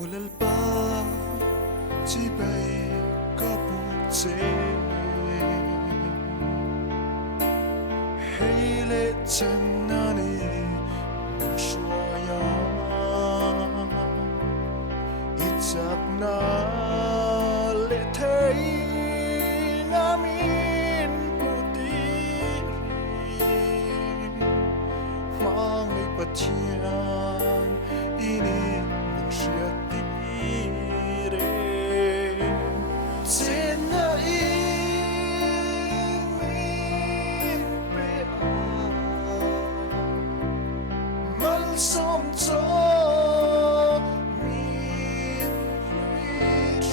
Ulalpa chỉ bay có buồn chế hay lệ chân nani mình xua ya ít giặc na lệ thấy namin putih mang ipatian ini som cho min retreat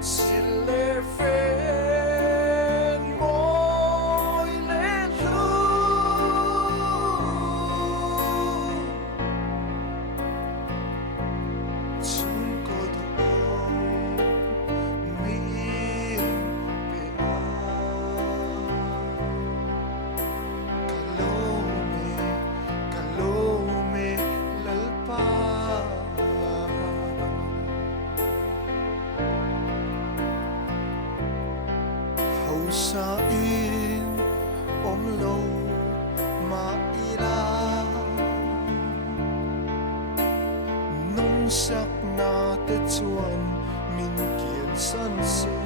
sille fen moi le lu chung ko du min pe a sa in om lâu ma ila nung sắc na te chuan min kian san se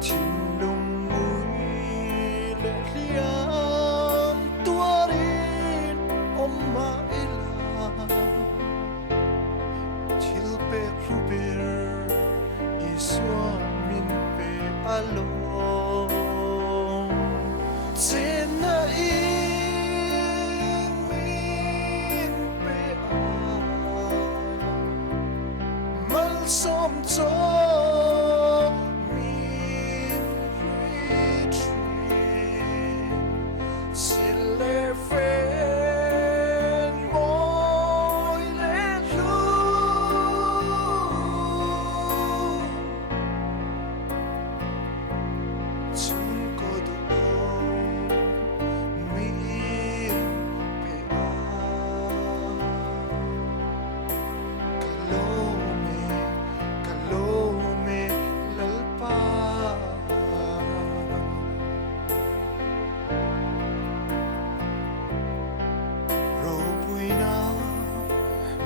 thiên lung ngui le liam tuarin om ma ila thil pe rubir iswa min alone in min pe a mal som cho min retreat sille fen moi le lu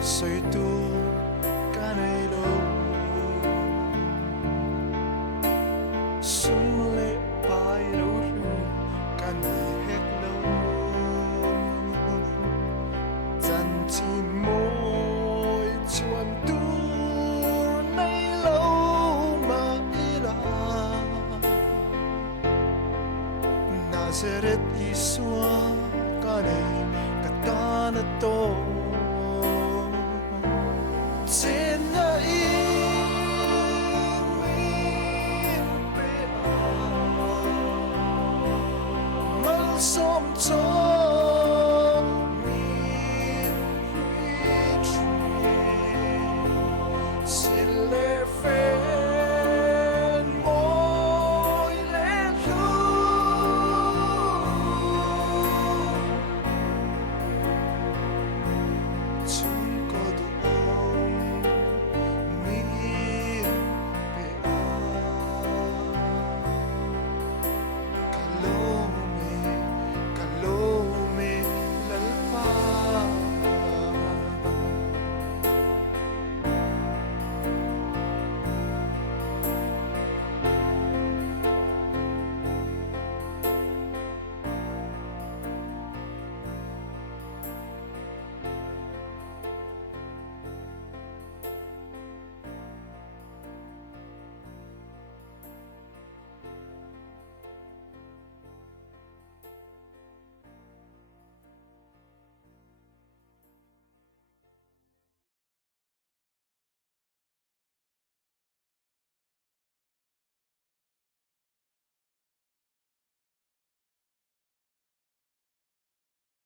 soi tu kanai lo sum le pai lo lu kanai hek lo chan chi moi chuan tu nei lo ma ila Nazareth iswa kanai katana to